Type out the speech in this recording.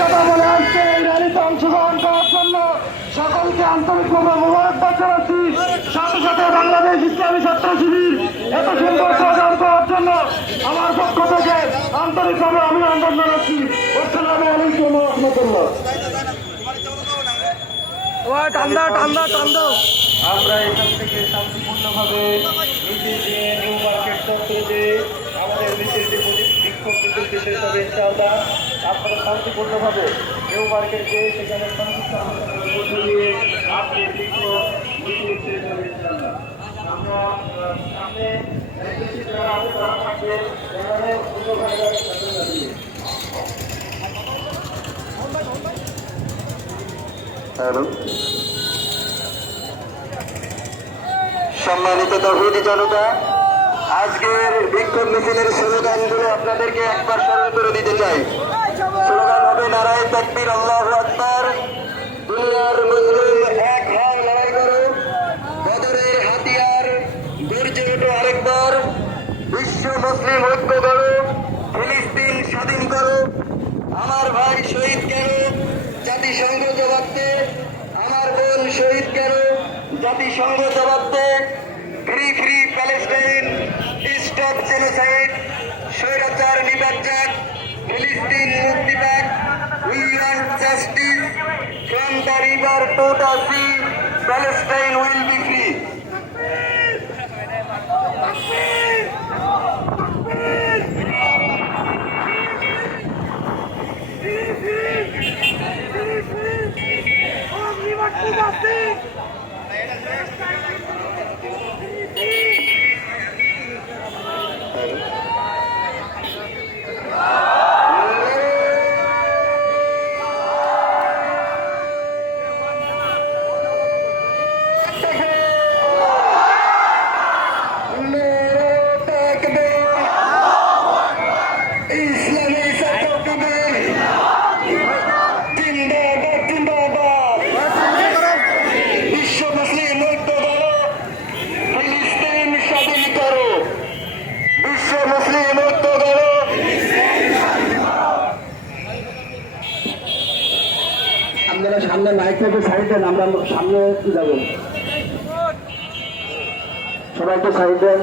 কথা বলে আসছে এই র্যালিতে অংশগ্রহণ করার জন্য সকলকে আন্তরিকভাবে মোবারকবাদ জানাচ্ছি। সাথে সাথে বাংলাদেশ ইসলামী ছাত্র শিবির এত সুন্দর প্রোগ্রাম করার জন্য আমার পক্ষ থেকে আন্তরিকভাবে অভিনন্দন জানাচ্ছি। আসসালামু আলাইকুম ওয়া রাহমাতুল্লাহ। আমরা এখান থেকে শান্তিপূর্ণভাবে মিছিল দিয়ে নিউ মার্কেট চত্বরে আমাদের মিছিলটি বিক্ষোভ মিছিলটি শেষ হবে ইনশাআল্লাহ। আপনারা শান্তিপূর্ণভাবে নিউ মার্কেট গিয়ে সেখানে সংযুক্ত দিয়ে আপনি বিক্ষোভ মিছিল শেষ হবে ইনশাআল্লাহ। আমরা সামনে যারা আছে তারা থাকবে এখানে হ্যালো, সম্মানিত তৌহিদি জনতা, আজকের বিক্ষোভ মিছিলের স্লোগানগুলো আপনাদেরকে একবার স্মরণ করে দিতে চাই। স্লোগান হবে নারায়ে তাকবীর, আল্লাহু আকবার। দুনিয়ার মুসলিম এক হও, লড়াই করো, বদরের হাতিয়ার গর্জে ওঠো আরেকবার। বিশ্ব মুসলিম ঐক্য করো, ফিলিস্তিন স্বাধীন করো। আমার ভাই শহীদ কেন, জাতিসংঘ জবাব দে। আমার বোন শহীদ কেন, জাতিসংঘ জবাব দে। Free free Palestine, stop genocide. স্বৈরাচার নিপাত যাক, ফিলিস্তিন মুক্তি পাক। We want justice from the river to the sea. Palestine will be free. আপনারা সামনে মাইক থেকে সাইড দেন, আমরা সামনে একটু যাবো। সবাই একটু সাইড দেন।